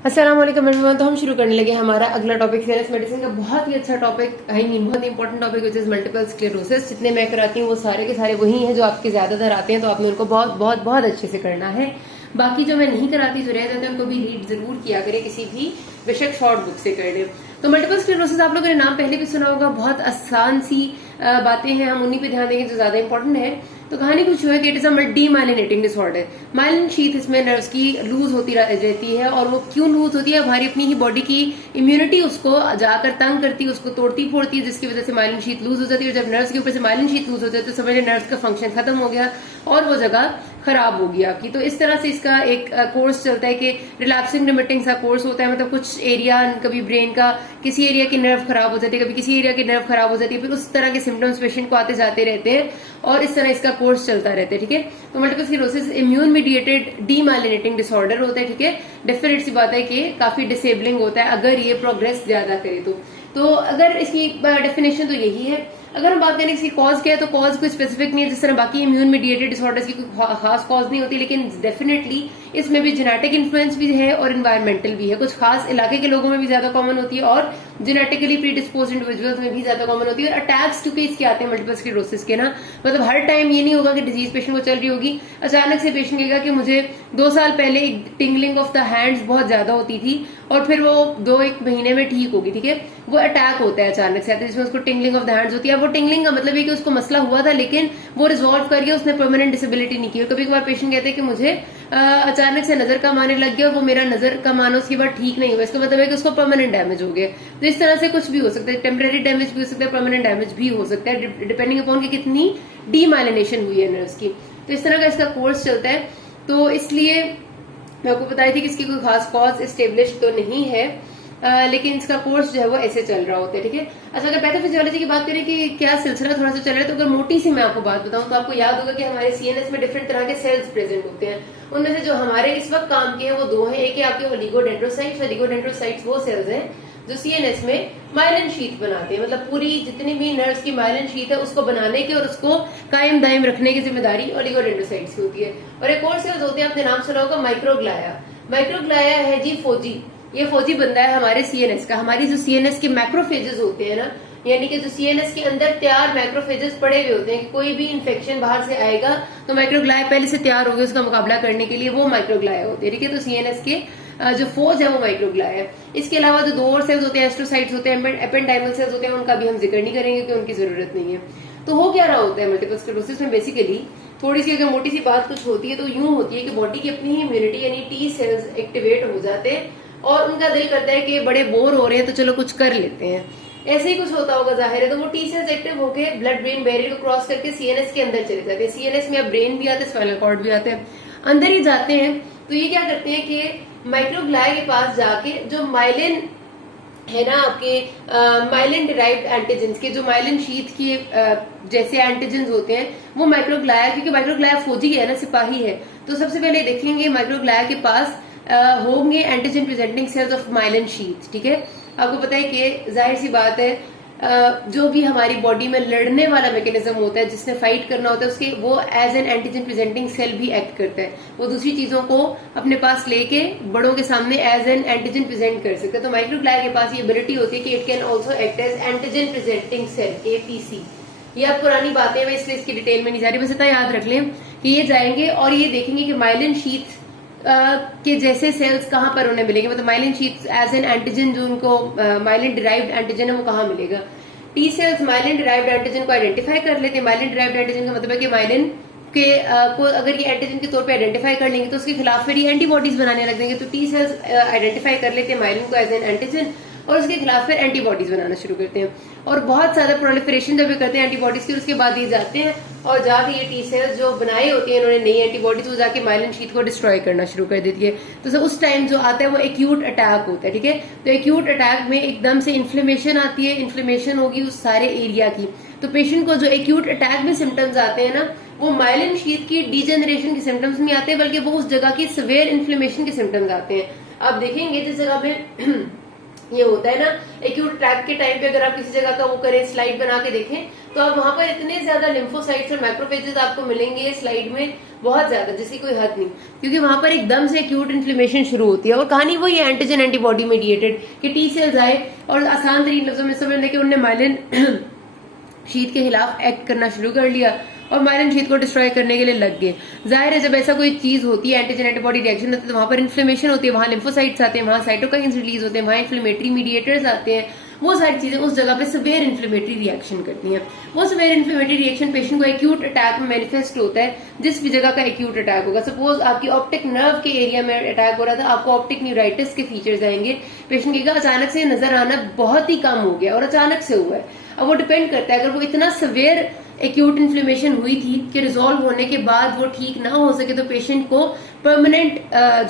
अस्सलाम वालेकुम एवरीवन। तो हम शुरू करने लगे हमारा अगला टॉपिक सीएनएस मेडिसिन का बहुत ही अच्छा टॉपिक है, बहुत important topic which is multiple sclerosis. जितने मैं कराती हूँ वो सारे के सारे वही हैं जो आपके ज्यादातर आते हैं, तो आपने उनको बहुत बहुत बहुत अच्छे से करना है। बाकी जो मैं नहीं कराती, जो रह जाते हैं, उनको भी रीड जरूर किया करें, किसी भी बेशक शॉर्ट बुक से कर ले। तो मल्टीपल स्क्लेरोसिस आप लोगों ने नाम पहले भी सुना होगा, बहुत आसान सी बातें हैं, हम उन्हीं पे ध्यान देंगे जो ज्यादा इंपॉर्टेंट है। तो कहानी कुछ है कि it is a demyelinating disorder. Myelin sheath इसमें नर्व्स की लूज होती रहती है, और वो क्यों लूज होती है, हमारी अपनी ही बॉडी की इम्यूनिटी उसको जाकर तंग करती है, उसको तोड़ती फोड़ती है, जिसकी वजह से माइलिन शीथ लूज हो जाती है। और जब नर्व्स के ऊपर से माइलिन शीथ लूज हो जाती है तो समझ नर्व्स का फंक्शन खत्म हो गया और वो जगह खराब होगी आपकी। तो इस तरह से इसका एक कोर्स चलता है कि रिलैप्सिंग रिमिटिंग सा कोर्स होता है, मतलब कुछ एरिया, कभी ब्रेन का किसी एरिया की नर्व खराब हो जाती है, कभी किसी एरिया की नर्व खराब हो जाती है, फिर उस तरह के सिम्टम्स पेशेंट को आते जाते रहते हैं और इस तरह इसका कोर्स चलता रहता है। ठीक है, तो multiple sclerosis immune mediated demyelinating disorder होता है। ठीक है, डेफिनेट सी बात है कि काफी डिसेबलिंग होता है अगर ये प्रोग्रेस ज्यादा करे तो अगर इसकी डेफिनेशन तो यही है। अगर हम बात करें इसकी कॉज क्या है, तो कॉज कोई स्पेसिफिक नहीं है, जिस तरह बाकी इम्यून मीडिएटेड डिसऑर्डर्स की कोई खास कॉज नहीं होती, लेकिन डेफिनेटली इसमें भी जेनेटिक इन्फ्लुएंस भी है और इन्वायरमेंटल भी है। कुछ खास इलाके के लोगों में भी ज्यादा कॉमन होती है और जेनेटिकली प्रीडिस्पोज इंडिविजुअल्स में भी ज्यादा कॉमन होती है। और अटैक्स क्योंकि इसके आते हैं मल्टीपल स्क्लेरोसिस के ना, मतलब हर टाइम ये नहीं होगा कि डिजीज पेशेंट को चल रही होगी, अचानक से पेशेंट कहेगा कि मुझे 2 साल पहले एक टिंगलिंग ऑफ द हैंड्स बहुत ज्यादा होती थी और फिर वो 2-1 महीने में ठीक होगी। ठीक है, वो अटैक होता है अचानक से, जिसमें उसको टिंगलिंग ऑफ द हैंड्स होती है। वो टिंगलिंग का मतलब है कि उसको मसला हुआ था लेकिन वो रिजॉल्व कर गया, उसने परमानेंट डिसेबिलिटी नहीं की। कभी कभार पेशेंट कहते हैं कि मुझे अचानक से नजर कम आने लग गया और वो मेरा नजर कम आना उसके बाद ठीक नहीं हुआ, इसका मतलब है कि उसको परमानेंट डैमेज हो गया। तो इस तरह से कुछ भी हो सकता है, टेम्परेरी डैमेज भी हो सकता है, परमानेंट डैमेज भी हो सकता है, डिपेंडिंग अपॉन कि कितनी डीमाइलिनेशन हुई है नर्व्स की। तो इस तरह का इसका कोर्स चलता है। तो इसलिए मैं आपको बताई थी कि इसकी कोई खास कॉज स्टेब्लिश तो नहीं है, लेकिन इसका कोर्स जो है वो ऐसे चल रहा होता है। ठीक है, अच्छा अगर पैथोफिजियोलॉजी की बात करें कि क्या सिलसिला थोड़ा सा चल रहा है, तो अगर मोटी सी मैं आपको बात बताऊं तो आपको याद होगा कि हमारे सीएनएस में डिफरेंट तरह के सेल्स प्रेजेंट होते हैं। उनमें से जो हमारे इस वक्त काम के हैं वो 2 हैं। एक है आपके ओलिगोडेंड्रोसाइट्स। ओलिगोडेंड्रोसाइट्स वो सेल्स हैं जो सीएनएस में माइलिन शीथ बनाते हैं, मतलब पूरी जितनी भी नर्व्स की माइलिन शीथ है उसको बनाने की और उसको कायम दायम रखने की जिम्मेदारी ओलिगोडेंड्रोसाइट्स की होती है। और एक और सेल्स होते हैं, आपने नाम सुना होगा माइक्रोग्लाया। माइक्रोग्लाया है जी फौजी, ये फौजी बंदा है हमारे सीएनएस का। हमारी जो सीएनएस के मैक्रोफेजेस होते हैं ना, यानी कि जो सीएनएस के अंदर तैयार मैक्रोफेजेस पड़े हुए होते हैं कि कोई भी इन्फेक्शन बाहर से आएगा तो माइक्रोग्लाया पहले से तैयार हो गए उसका मुकाबला करने के लिए, वो माइक्रोग्लाया होते हैं। ठीक है, तो सीएनएस के जो फौज है वो माइक्रोग्लाया है। इसके अलावा जो 2 और सेल्स होते हैं, एस्ट्रोसाइट्स होते हैं, एपेंडाइमल सेल्स होते हैं, उनका भी हम जिक्र नहीं करेंगे कि उनकी जरूरत नहीं है। तो हो क्या रहा होता है मल्टीपल स्क्लेरोसिस में, बेसिकली थोड़ी सी अगर मोटी सी बात कुछ होती है तो यूं होती है कि बॉडी की अपनी ही इम्यूनिटी यानी टी सेल्स एक्टिवेट हो जाते हैं और उनका दिल करता है कि बड़े बोर हो रहे हैं तो चलो कुछ कर लेते हैं। ऐसे ही कुछ होता होगा जाहिर है। तो वो टी सेल्स एक्टिव होकर ब्लड ब्रेन बैरियर को क्रॉस करके सीएनएस के अंदर चले जाते हैं। सीएनएस में अब ब्रेन भी आते हैं, स्पाइनल कॉर्ड भी आते हैं, अंदर ही जाते हैं। तो ये क्या करते हैं कि माइक्रोग्लाया के पास जाके जो माइलिन है ना, आपके माइलिन डिराइव्ड एंटीजेंस के, जो माइलिन शीथ की जैसे एंटीजेंस होते हैं, वो माइक्रोग्लाया, क्योंकि माइक्रोग्लाया फौजी है ना, सिपाही है, तो सबसे पहले देखेंगे माइक्रोग्लाया के पास होंगे antigen presenting sales of myelin sheath. ठीक है, आपको पता है कि जाहिर सी बात है जो भी हमारी बॉडी में लड़ने वाला मैकेनिज्म होता है, जिसने फाइट करना होता है, उसके वो as an antigen presenting cell भी एक्ट करता है। वो दूसरी चीजों को अपने पास लेके बड़ों के सामने एज एन एंटीजन प्रेजेंट कर सकता है। तो माइक्रोग्लाया के पास ये एबिलिटी होती है कि it can also act as antigen presenting cell, APC. ये अब पुरानी बातें, मैं इसलिए इसकी डिटेल में नहीं जा रही, बस इतना याद रख लें कि ये जाएंगे और ये देखेंगे कि माइलिन शीथ के जैसे सेल्स कहाँ पर उन्हें मिलेंगे, मतलब myelin sheath as an antigen, जो उनको माइलिन डिराइव्ड एंटीजन है वो कहाँ मिलेगा। T cells myelin derived antigen को आइडेंटिफाई कर लेते हैं। माइलिन डिराइव्ड एंटीजन का मतलब है कि माइलिन के को अगर ये एंटीजन के तौर पे आइडेंटिफाई कर लेंगे तो उसके खिलाफ फिर ये एंटीबॉडीज बनाने लग देंगे। तो टी सेल्स आइडेंटिफाई कर लेते हैं माइलिन को एज एन एंटीजन और उसके खिलाफ फिर एंटीबॉडीज बनाना शुरू करते हैं और बहुत ज्यादा प्रोलिफरेशन जब भी करते हैं एंटीबॉडीज की, उसके बाद ये जाते हैं और जाके ये टी सेल्स जो बनाए होती है इन्होंने नई एंटीबॉडीज, वो जाके माइलिन शीथ को डिस्ट्रॉय करना शुरू कर देती है। तो उस टाइम जो आता है वो एक्यूट अटैक होता है। ठीक है, तो एक्यूट अटैक में एकदम से इन्फ्लेमेशन आती है, इन्फ्लेमेशन होगी उस सारे एरिया की। तो पेशेंट को जो एक्यूट अटैक में सिम्टम्स आते हैं ना, वो माइलिन शीथ की डीजेनरेशन के सिम्टम्स नहीं आते, बल्कि वो उस जगह की सिवियर इन्फ्लेमेशन के सिम्टम्स आते हैं। आप देखेंगे जिस जगह में ये होता है ना एक्यूट अटैक के टाइम पे, अगर आप किसी जगह का वो करें, स्लाइड बना के देखें, तो आप वहां पर इतने ज्यादा लिम्फोसाइट्स और मैक्रोफेजेस आपको मिलेंगे स्लाइड में, बहुत ज्यादा, जिसकी कोई हद नहीं, क्योंकि वहां पर एकदम से एक्यूट इन्फ्लेमेशन शुरू होती है। और कहानी वही एंटीजन एंटीबॉडी मीडिएटेड कि टी सेल्स आए और आसान तरीन लफ्जों में समझने कि उन्होंने माइलिन शीट के खिलाफ एक्ट करना शुरू कर लिया और माइलिन शीट को डिस्ट्रॉय करने के लिए लग गए। जाहिर है जब ऐसा कोई चीज होती है, एंटीजन एंटीबॉडी रिएक्शन होती है, तो वहां पर इन्फ्लेमेशन होती है, वहां लिम्फोसाइट्स आते हैं, वहां साइटोकाइंस रिलीज होते हैं, वहां इन्फ्लेमेटरी मीडिएटर्स आते हैं, वो सारी चीजें उस जगह पे सिवियर इन्फ्लेमेटरी रिएक्शन करती हैं। वो सिवियर इन्फ्लेमेटरी रिएक्शन पेशेंट को एक्यूट अटैक में मैनिफेस्ट होता है, जिस भी जगह का एक्यूट अटैक होगा। सपोज आपकी ऑप्टिक नर्व के एरिया में अटैक हो रहा था, आपको ऑप्टिक न्यूराइटिस के फीचर्स आएंगे। पेशेंट कहेगा अचानक से नजर आना बहुत ही कम हो गया और अचानक से हुआ है। अब वो डिपेंड करता है, अगर वो इतना सिवियर एक्यूट इन्फ्लेमेशन हुई थी कि रिजॉल्व होने के बाद वो ठीक ना हो सके, तो पेशेंट को परमानेंट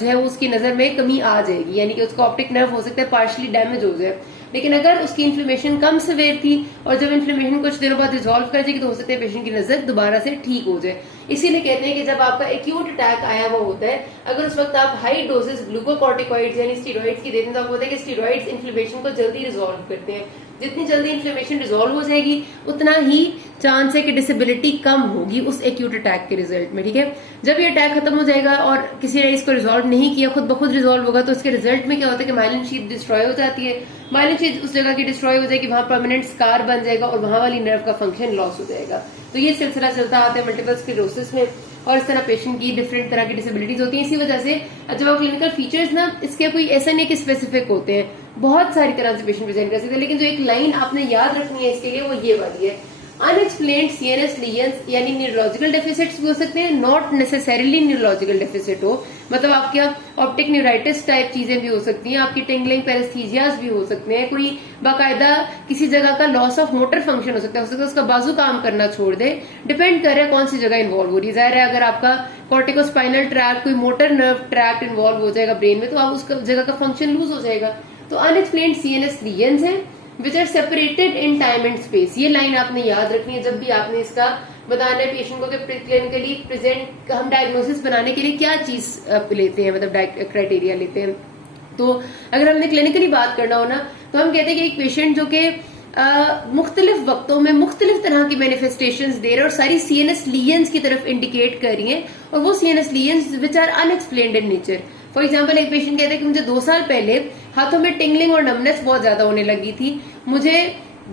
जो है उसकी नजर में कमी आ जाएगी, यानी कि उसका ऑप्टिक नर्व हो सकता है पार्शली डैमेज हो जाए। लेकिन अगर उसकी इन्फ्लेमेशन कम सिवियर थी और जब इन्फ्लेमेशन कुछ दिनों बाद रिजॉल्व कर जाएगी, तो हो सकता है पेशेंट की नजर दोबारा से ठीक हो जाए। इसीलिए कहते हैं कि जब आपका एक्यूट अटैक आया हुआ होता है, अगर उस वक्त आप हाई डोजेस ग्लूकोकॉर्टिकॉइड्स यानी स्टीरॉइड्स की देते हैं, तो आपको होता है कि स्टीरॉइड्स इन्फ्लेमेशन को जल्दी रिजॉल्व करते हैं। जितनी जल्दी इन्फ्लेमेशन रिजॉल्व हो जाएगी, उतना ही चांस है कि डिसेबिलिटी कम होगी उस एक्यूट अटैक के रिजल्ट में। ठीक है, जब ये अटैक खत्म हो जाएगा और किसी ने इसको रिजॉल्व नहीं किया, खुद ब खुद रिजॉल्व होगा, तो उसके रिजल्ट में क्या होता है कि माइलिन शीट डिस्ट्रॉय हो जाती है। माइलिन शीट उस जगह की डिस्ट्रॉय हो जाएगी, वहां परमानेंट स्कार बन जाएगा और वहां वाली नर्व का फंक्शन लॉस हो जाएगा। तो ये सिलसिला चलता आता है मल्टीपल स्क्लेरोसिस में, और इस तरह पेशेंट की डिफरेंट तरह की डिसेबिलिटीज होती हैं। इसी वजह से जब आप क्लिनिकल फीचर्स ना, इसके कोई ऐसा नहीं कि स्पेसिफिक होते हैं, बहुत सारी तरह से पेशेंट प्रेजेंट कर सकते हैं, लेकिन जो एक लाइन आपने याद रखनी है इसके लिए वो ये वाली है, अनएक्सप्लेन्ड सीएनएस लीजन्स, यानी न्यूरोलॉजिकल डेफिसिट्स भी हो सकते हैं, नॉट नेसेसरीली न्यूरोलॉजिकल डेफिसिट हो, मतलब आपके ऑप्टिक न्यूराइटिस टाइप चीजें भी हो सकती हैं, आपकी टिंगलिंग पैरेस्थीजियाज भी हो सकते हैं, कोई बाकायदा किसी जगह का लॉस ऑफ मोटर फंक्शन हो सकता है उसका बाजू काम करना छोड़ दे, डिपेंड कर रहा है कौन सी जगह इन्वॉल्व हो रही है। जाहिर है अगर आपका कॉर्टिकोस्पाइनल ट्रैक्ट, कोई मोटर नर्व ट्रैक्ट इन्वॉल्व हो जाएगा ब्रेन में, तो आप उस जगह का फंक्शन लूज हो जाएगा। तो अनएक्सप्लेन्ड सीएनएस लीजन्स है which are separated in time and space. ये लाइन आपने याद रखनी है जब भी आपने इसका बताना है पेशेंट को कि क्लिनिकली प्रेजेंट हम डायग्नोसिस बनाने के लिए क्या चीज लेते हैं, मतलब क्राइटेरिया लेते हैं। तो अगर हमने क्लिनिकली बात करना हो ना, तो हम कहते हैं कि एक पेशेंट जो कि मुख्तलिफ वक्तों में मुख्तलिफ तरह की मैनिफेस्टेशंस दे रहे हैं और सारी सीएनएस लीजन्स की तरफ इंडिकेट कर रही हैं, और वो CNS lesions which are unexplained in nature. For example एक पेशेंट कहते हैं कि मुझे 2 साल पहले हाथों में टिंगलिंग और नमनेस बहुत ज्यादा होने लगी थी, मुझे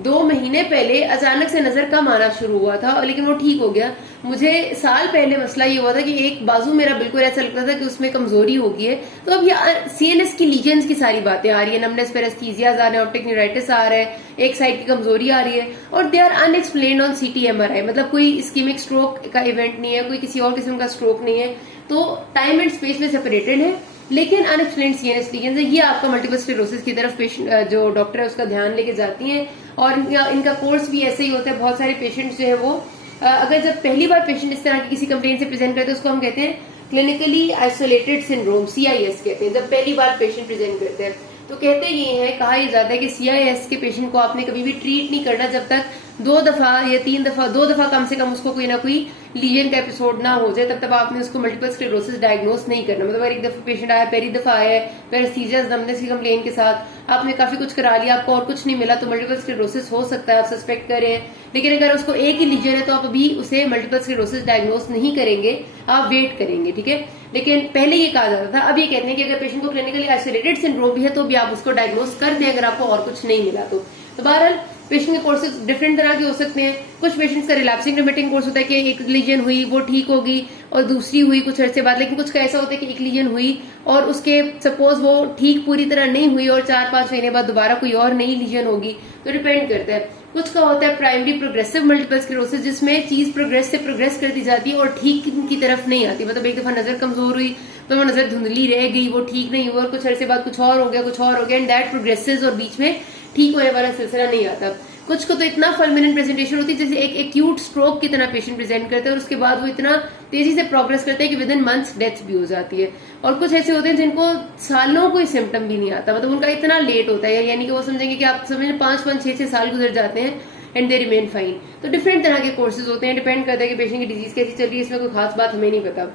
2 महीने पहले अचानक से नजर कम आना शुरू हुआ था, लेकिन वो ठीक हो गया। मुझे साल पहले मसला ये हुआ था कि एक बाजू मेरा बिल्कुल ऐसा लगता था कि उसमें कमजोरी हो गई है। तो अब ये सीएनएस की लीजन्स की सारी बातें आ रही है, नमनेस पैरेस्थीजियाज आ रहे हैं, ऑप्टिक न्यूराइटिस आ रहा है, एक साइड की कमजोरी आ रही है, और they are unexplained on CT MRI, मतलब कोई इस्कीमिक स्ट्रोक का इवेंट नहीं है, कोई किसी और किस्म का स्ट्रोक नहीं है, तो टाइम एंड स्पेस में सेपरेटेड है, लेकिन अनएक्सप्लेन्ड सीएनएस लीजन्स है। ये आपका मल्टीपल स्क्लेरोसिस की तरफ पेशेंट जो डॉक्टर है उसका ध्यान लेके जाती हैं, और इनका कोर्स भी ऐसे ही होता है। बहुत सारे पेशेंट्स जो है वो अगर जब पहली बार पेशेंट इस तरह की किसी कंप्लेन से प्रेजेंट करते हैं, उसको हम कहते हैं क्लिनिकली आइसोलेटेड सिंड्रोम, CIS कहते हैं। जब पहली बार पेशेंट प्रेजेंट करते हैं तो कहते ये है, कहा यह जाता है कि CIS के पेशेंट को आपने कभी भी ट्रीट नहीं करना जब तक 2 दफा या 3 दफा, 2 दफा कम से कम उसको कोई ना कोई लीजन का एपिसोड ना हो जाए, तब तक आपने उसको मल्टीपल स्क्लेरोसिस डायग्नोस नहीं करना। मतलब अगर एक दफा पेशेंट आया, पहली दफा आया पैरेस्थीजियाज नमनेस की कंप्लेन के साथ, आपने काफी कुछ करा लिया, आपको और कुछ नहीं मिला, तो मल्टीपल स्क्लेरोसिस हो सकता है, आप सस्पेक्ट कर रहे हैं। लेकिन अगर उसको एक ही लीजन है तो आप अभी उसे मल्टीपल स्क्लेरोसिस डायग्नोस नहीं करेंगे, आप वेट करेंगे, ठीक है। लेकिन पहले ये कहा जाता था, अब ये कहते हैं कि अगर पेशेंट को क्लिनिकली आइसोलेटेड सिंड्रोम भी है तो भी आप उसको डायग्नोस कर दें अगर आपको और कुछ नहीं मिला तो। बहरहाल पेशेंट के कोर्सेज डिफरेंट तरह के हो सकते हैं। कुछ पेशेंट्स का रिलैप्सिंग रिमिटिंग कोर्स होता है कि एक लीजन हुई वो ठीक होगी और दूसरी हुई कुछ अरसे बाद, लेकिन कुछ का ऐसा होता है कि एक लीजन हुई और उसके सपोज वो ठीक पूरी तरह नहीं हुई और 4-5 महीने बाद दोबारा कोई और नई लीजन होगी, तो डिपेंड करता है। कुछ का होता है प्राइमरी प्रोग्रेसिव मल्टीपल स्क्लेरोसिस, जिसमें चीज प्रोग्रेस से प्रोग्रेस करती जाती है और ठीक की तरफ नहीं आती। मतलब एक दफा नजर कमजोर हुई तो वो नजर धुंधली रह गई, वो ठीक नहीं हुआ, और कुछ अरसे बाद कुछ और हो गया, कुछ और हो गया, एंड दैट प्रोग्रेसेस, और बीच में ठीक होने वाला सिलसिला नहीं आता। कुछ को तो इतना फुलमिनेंट प्रेजेंटेशन होती है जैसे एक एक्यूट स्ट्रोक की तरह पेशेंट प्रेजेंट करते हैं, और उसके बाद वो इतना तेजी से प्रोग्रेस करते हैं कि विद इन मंथ्स डेथ भी हो जाती है। और कुछ ऐसे होते हैं जिनको सालों कोई सिम्टम भी नहीं आता, मतलब उनका इतना लेट होता है, यानी कि वो समझेंगे कि आप समझें 5-5, 6-6 साल गुजर जाते हैं एंड दे रिमेन फाइन। तो डिफरेंट तरह के कोर्सेज होते हैं, डिपेंड करता है कि पेशेंट की डिजीज कैसी चल रही है, इसमें कोई खास बात हमें नहीं पता।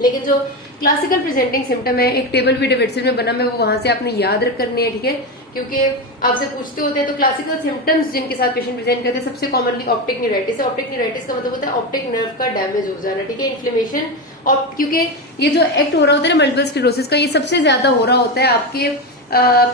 लेकिन जो क्लासिकल प्रेजेंटिंग सिम्टम है, एक टेबल भी डेविडसन में बना है, वो वहां से आपने याद करनी है, ठीक है, क्योंकि आपसे पूछते होते हैं। तो क्लासिकल सिम्टम्स जिनके साथ पेशेंट प्रेजेंट करते हैं, सबसे कॉमनली ऑप्टिक न्यूराइटिस है। ऑप्टिक न्यूराइटिस का मतलब होता है ऑप्टिक नर्व का डैमेज हो जाना, ठीक है, इन्फ्लेमेशन और क्योंकि ये जो एक्ट हो रहा होता है ना मल्टीपल स्क्लेरोसिस का, ये सबसे ज्यादा हो रहा होता है आपके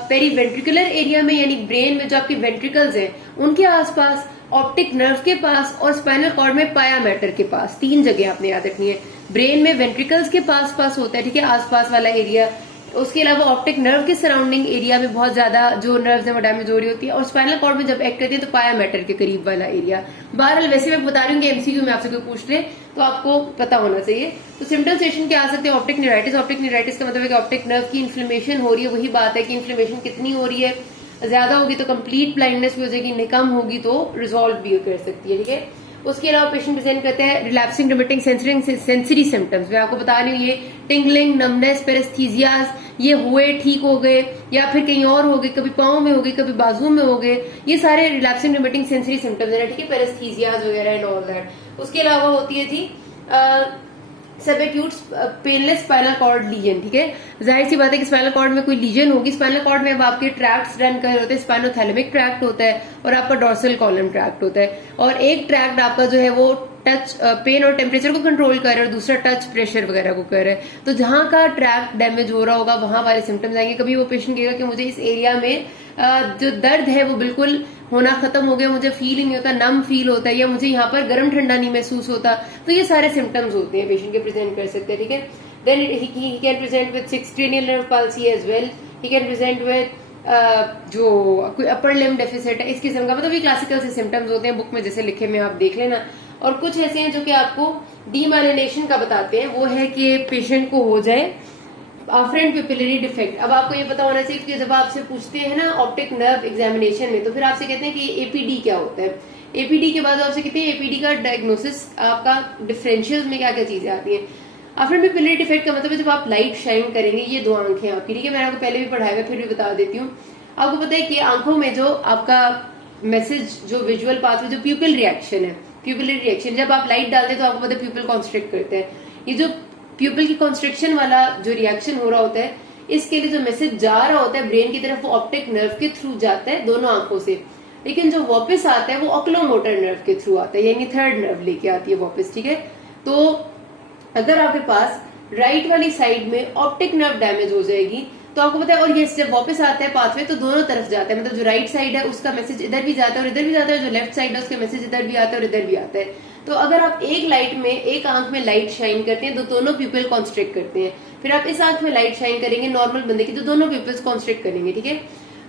पेरीवेंट्रिकुलर एरिया में, यानी ब्रेन में जो आपके वेंट्रिकल्स हैं उनके आसपास, ऑप्टिक नर्व के पास और स्पाइनल कॉर्ड में पाया मैटर के पास। 3 जगह आपने याद रखनी है। ब्रेन में वेंट्रिकल्स के पास होता है, ठीक है, आसपास वाला एरिया। उसके अलावा ऑप्टिक नर्व के सराउंडिंग एरिया में बहुत ज्यादा जो नर्व्स है वो डैमेज हो रही होती है, और स्पाइनल कॉर्ड में जब एक्ट करती है तो पाया मैटर के करीब वाला एरिया। बहरहाल वैसे मैं बता रही हूँ कि एमसीक्यू में आपसे कोई पूछ ले तो आपको पता होना चाहिए। तो सिम्टम सेशन क्या आ सकते हैं? Optic neuritis. ऑप्टिक न्यूराइटिस का मतलब है कि ऑप्टिक नर्व की इन्फ्लेमेशन हो रही है। वही बात है कि इन्फ्लेमेशन कितनी हो रही है, ज्यादा होगी तो कंप्लीट ब्लाइंडनेस भी हो जाएगी, कम होगी तो रिजॉल्व भी कर सकती है, ठीक है। उसके अलावा पेशेंट प्रेजेंट करते हैं रिलैप्सिंग रिमिटिंग सेंसरी सिम्टम्स। मैं आपको बता रही हूँ ये टिंगलिंग, नमनेस, पेरेस्थीजियाज ये हुए, ठीक हो गए, या फिर कहीं और हो गए, कभी पाँव में हो गए, कभी बाजू में हो गए, ये सारे रिलैप्सिंग रिमिटिंग सेंसरी सिम्टम्स है, ठीक है, पेरेस्थीजियाज वगैरह एंड ऑल दैट। उसके अलावा होती है थी subacute painless spinal cord lesion, ठीक है। जाहिर सी बात है कि स्पाइनल कॉर्ड में कोई लीजन होगी। स्पाइनल कॉर्ड में अब आपके ट्रैक्ट्स रन कर रहे होते हैं, स्पाइनोथैलेमिक ट्रैक्ट होता है और आपका डॉर्सल कॉलम ट्रैक्ट होता है, और एक ट्रैक्ट आपका जो है वो टच पेन और टेम्परेचर को कंट्रोल कर रहा है और दूसरा टच प्रेशर वगैरह को कर रहा है। तो जहां का ट्रैक्ट डैमेज हो रहा होगा वहां वाले सिम्टम्स आएंगे। कभी वो पेशेंट कहेगा कि मुझे इस एरिया में जो दर्द है वो बिल्कुल होना खत्म हो गया, मुझे फील ही नहीं होता, नम फील होता है, या मुझे यहाँ पर गर्म ठंडा नहीं महसूस होता। तो ये सारे सिम्टम्स होते हैं पेशेंट के प्रेजेंट कर सकते हैं, ठीक है। Then he can present with 6 cranial nerve palsy as well. He can present with जो कोई अपर लिम्ब डेफिसिट है, इस किस्म का, मतलब ये क्लासिकल से सिम्टम्स होते हैं, बुक में जैसे लिखे में आप देख लेना। और कुछ ऐसे हैं जो कि आपको डीमाइलिनेशन का बताते हैं, वो है कि पेशेंट को हो जाए आफ्रेंट पिपिलरी डिफेक्ट। अब आपको ये पता होना चाहिए कि जब आपसे पूछते हैं ना ऑप्टिक नर्व एग्जामिनेशन में, तो फिर आपसे कहते हैं कि एपीडी क्या होता है। एपीडी के बाद आपसे कहते हैं एपीडी का डायग्नोसिस आपका डिफरेंशियल में क्या क्या चीजें आती हैं। आफ्रेंट पिपिलरी डिफेक्ट का मतलब है जब आप लाइट शाइन करेंगे, ये 2 आंखें आपकी, ठीक है, मैंने आपको पहले भी पढ़ाया फिर भी बता देती हूँ। आपको पता है कि आंखों में जो आपका मैसेज, जो विजुअल पाथवे, जो प्यूपिल रिएक्शन है, प्यूपिलरी रिएक्शन, जब आप लाइट डालते हैं तो आपको पता है प्यूपिल कॉन्स्ट्रिक्ट करते हैं। ये जो प्यूपिल की कॉन्स्ट्रिक्शन वाला जो रिएक्शन हो रहा होता है, इसके लिए जो मैसेज जा रहा होता है ब्रेन की तरफ, वो ऑप्टिक नर्व के थ्रू जाता है दोनों आंखों से, लेकिन जो वापस आता है वो ऑक्लोमोटर नर्व के थ्रू आता है, यानी थर्ड नर्व लेके आती है वापस, ठीक है। तो अगर आपके पास राइट वाली साइड में ऑप्टिक नर्व डैमेज हो जाएगी तो आपको पता है, और ये जब वापस आता है पाथवे तो दोनों तरफ जाता है, मतलब जो राइट साइड है उसका मैसेज इधर भी जाता है और इधर भी जाता है, जो लेफ्ट साइड है उसका मैसेज इधर भी आता है और इधर भी आता है। तो अगर आप एक लाइट में, एक आंख में लाइट शाइन करते हैं तो दोनों प्यूपिल कॉन्स्ट्रिक्ट करते हैं, फिर आप इस आंख में लाइट शाइन करेंगे नॉर्मल बंदे की तो दोनों प्यूपिल्स कॉन्स्ट्रिक्ट करेंगे, ठीक है।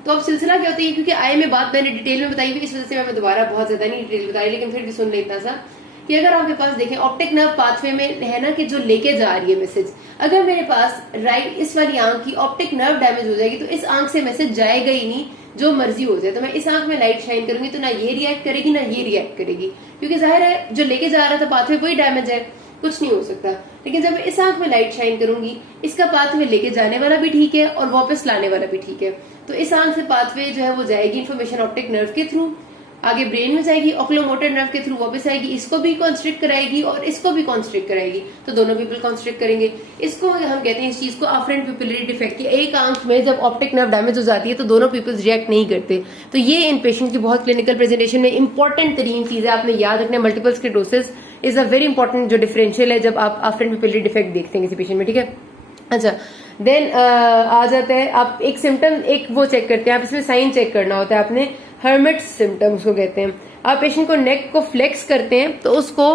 तो अब सिलसिला क्या होता है, क्योंकि आई में बात मैंने डिटेल में बताई हुई, इस वजह से मैं दोबारा बहुत ज्यादा नहीं डिटेल बताई, लेकिन फिर भी सुन ले इतना सा कि अगर आपके पास देखें ऑप्टिक नर्व पाथवे में है ना कि जो लेके जा रही है मैसेज, अगर मेरे पास राइट इस वाली आंख की ऑप्टिक नर्व डैमेज हो जाएगी तो इस आंख से मैसेज जाएगा ही नहीं, जो मर्जी हो जाए। तो मैं इस आंख में लाइट शाइन करूंगी तो ना ये रिएक्ट करेगी ना ये रिएक्ट करेगी, क्योंकि जाहिर है जो लेके जा रहा था पाथवे वही डैमेज है, कुछ नहीं हो सकता। लेकिन जब मैं इस आंख में लाइट शाइन करूंगी, इसका पाथवे लेके जाने वाला भी ठीक है और वापस लाने वाला भी ठीक है, तो इस आंख से पाथवे जो है वो जाएगी इन्फॉर्मेशन ऑप्टिक नर्व के थ्रू, आगे ब्रेन में जाएगी, ऑक्लोमोटर नर्व के थ्रू वापस आएगी, इसको भी कॉन्स्ट्रिक्ट कराएगी और इसको भी कॉन्स्ट्रिक्ट कराएगी, तो दोनों पीपल कॉन्स्ट्रिक्ट करेंगे। इसको हम कहते हैं, इस चीज को आफ्रेंट पिपिलरी डिफेक्ट, एक आंख में जब ऑप्टिक नर्व डैमेज हो जाती है तो दोनों पीपल्स रिएक्ट नहीं करते। तो ये इन पेशेंट की बहुत क्लिनिकल प्रेजेंटेशन में इंपॉर्टेंट तरीन चीज है, आपने याद रखना। Multiple sclerosis is a very important जो डिफरेंशियल है जब आप आफ्रेंट पिपिलरी डिफेक्ट देखते हैं किसी पेशेंट में, ठीक है। अच्छा, देन आ जाता है, आप एक सिम्टम एक वो चेक करते हैं, आप इसमें साइन चेक करना होता है आपने, हर्मिट सिम्टम्स को कहते हैं। आप पेशेंट को नेक को फ्लेक्स करते हैं तो उसको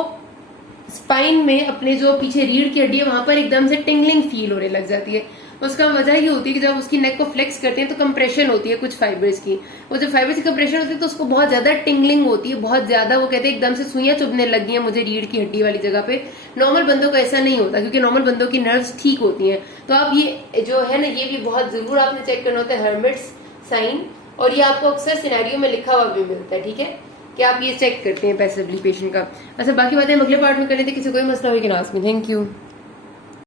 स्पाइन में अपने जो पीछे रीढ़ की हड्डी है वहां पर एकदम से टिंगलिंग फील होने लग जाती है। उसका वजह ये होती है कि जब उसकी नेक को फ्लेक्स करते हैं तो कंप्रेशन होती है कुछ फाइबर्स की, वो जब फाइबर्स की कंप्रेशन होती है तो उसको बहुत ज्यादा टिंगलिंग होती है, बहुत ज्यादा, वो कहते हैं एकदम से सुइयां चुभने लग गई है मुझे रीढ़ की हड्डी वाली जगह पे। नॉर्मल बंदों को ऐसा नहीं होता क्योंकि नॉर्मल बंदों की नर्व्स ठीक होती हैं। तो आप ये जो है ना, ये भी बहुत जरूर आपने चेक करना होता है, हर्मिट्स साइन, और ये आपको अक्सर सिनेरियो में लिखा हुआ भी मिलता है, ठीक है, कि आप ये चेक करते हैं पैसिवली पेशेंट का। अच्छा, बाकी बातें हम अगले पार्ट में करें थे, किसी कोई मसला हो कि नाज में। Thank you.